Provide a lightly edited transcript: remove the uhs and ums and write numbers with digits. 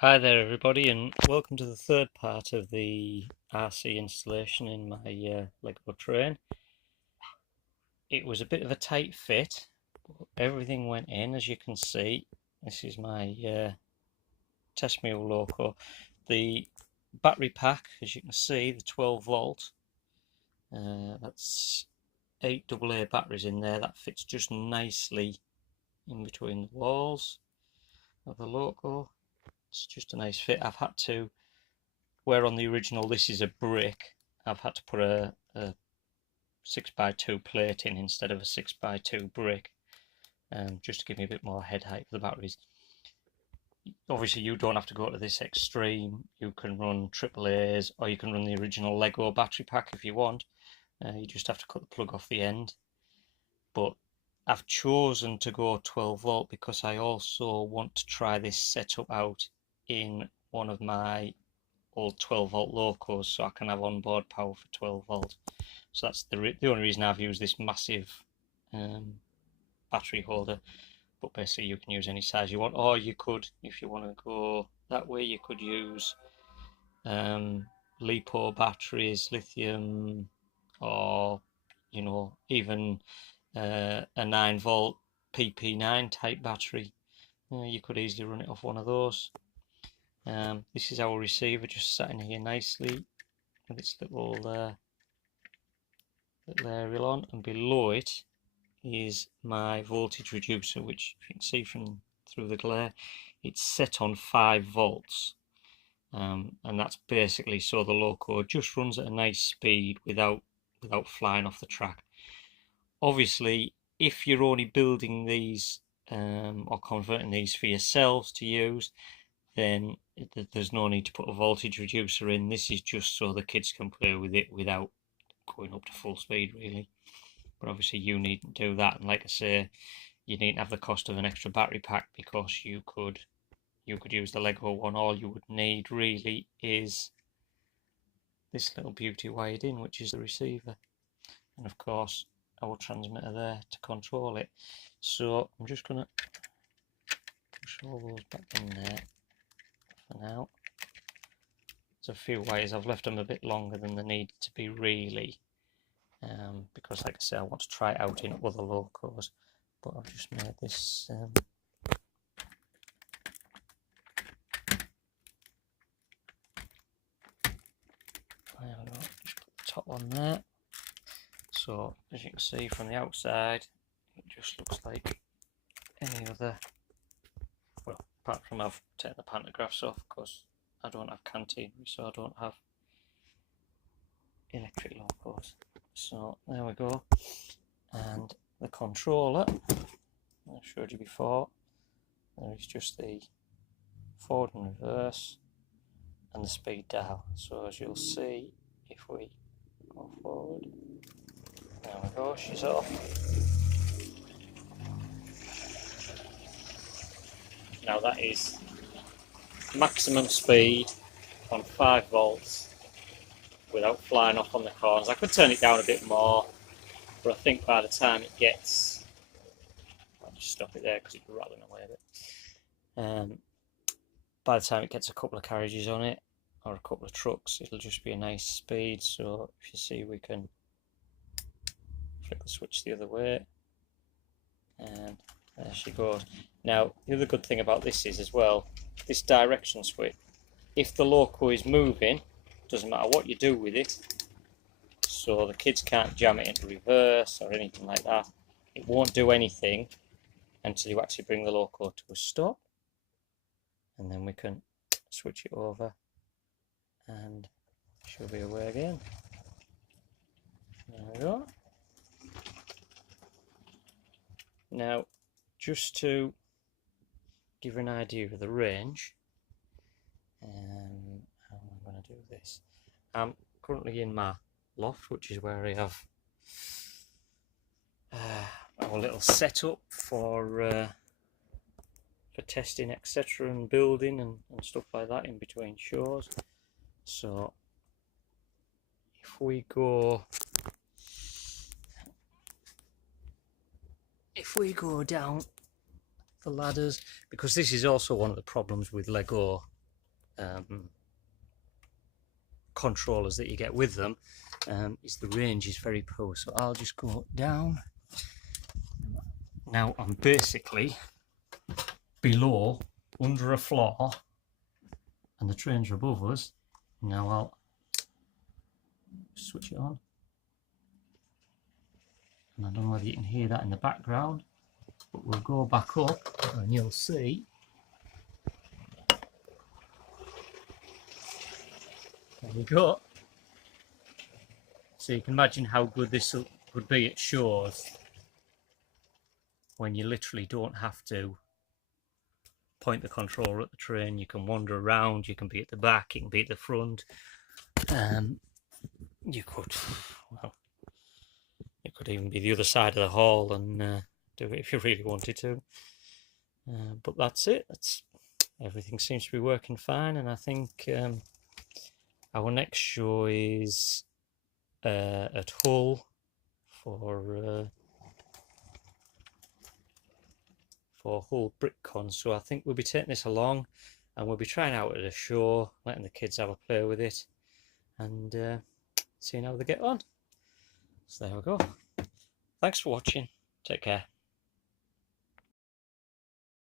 Hi there everybody, and welcome to the third part of the RC installation in my Lego train. It was a bit of a tight fit, but everything went in. As you can see, this is my test mule loco. The battery pack, as you can see, the 12 volt, that's 8 AA batteries in there. That fits just nicely in between the walls of the loco. It's just a nice fit. I've had to, where on the original this is a brick, I've had to put a 6x2 plate in instead of a 6x2 brick, just to give me a bit more head height for the batteries. Obviously you don't have to go to this extreme. You can run AAAs, or you can run the original Lego battery pack if you want. You just have to cut the plug off the end. But I've chosen to go 12 volt because I also want to try this setup out in one of my old 12 volt locos, so I can have onboard power for 12 volt. So that's the only reason I've used this massive battery holder. But basically you can use any size you want, or you could, if you want to go that way, you could use LiPo batteries, lithium, or even a 9 volt PP9 type battery. You could easily run it off one of those. This is our receiver, just sat in here nicely with its little aerial on, and below it is my voltage reducer, which if you can see from through the glare, it's set on 5 volts, and that's basically so the loco just runs at a nice speed without flying off the track. Obviously, if you're only building these or converting these for yourselves to use, then there's no need to put a voltage reducer in. This is just so the kids can play with it without going up to full speed, really. But obviously you needn't do that, and like I say, you needn't have the cost of an extra battery pack, because you could use the Lego one. All you would need really is this little beauty wired in, which is the receiver, and of course our transmitter there to control it. So I'm just going to push all those back in there for now. There's a few wires, I've left them a bit longer than they need to be really, because like I say, I want to try it out in other locos. But I've just made this there we go. Just put the top on there. So as you can see from the outside, it just looks like any other, well, apart from I've taken the pantographs off because I don't have cantenary, so I don't have electric locos. So there we go. And the controller, I showed you before, there is just the forward and reverse and the speed dial. So as you'll see, if we go forward, there we go, she's off. Now that is maximum speed on 5 volts without flying off on the corners. I could turn it down a bit more, but I think by the time it gets, I'll just stop it there because it's rattling away a bit. By the time it gets a couple of carriages on it, or a couple of trucks, it'll just be a nice speed. So if you see, we can flick the switch the other way, and there she goes. Now the other good thing about this is as well, this direction switch, if the loco is moving, doesn't matter what you do with it, so the kids can't jam it into reverse or anything like that, it won't do anything until you actually bring the loco to a stop, and then we can switch it over and she'll be away again. There we go. Now, just to give you an idea of the range, how am I going to do this? I'm currently in my loft, which is where I have our little setup for testing, etc., and building and stuff like that in between shows. So if we go down the ladders, because this is also one of the problems with Lego controllers that you get with them is the range is very poor. So I'll just go down. Now I'm basically below, under a floor, and the trains are above us. Now I'll switch it on, and I don't know whether you can hear that in the background, but we'll go back up and you'll see there we go. So you can imagine how good this would be at shows when you literally don't have to point the controller at the train. You can wander around, you can be at the back, you can be at the front. You could, well, you could even be the other side of the hall and do it if you really wanted to. But that's it. Everything seems to be working fine, and I think our next show is at Hull for Hull BrickCon. So I think we'll be taking this along, and we'll be trying out at a show, letting the kids have a play with it, and seeing how they get on. So there we go. Thanks for watching. Take care.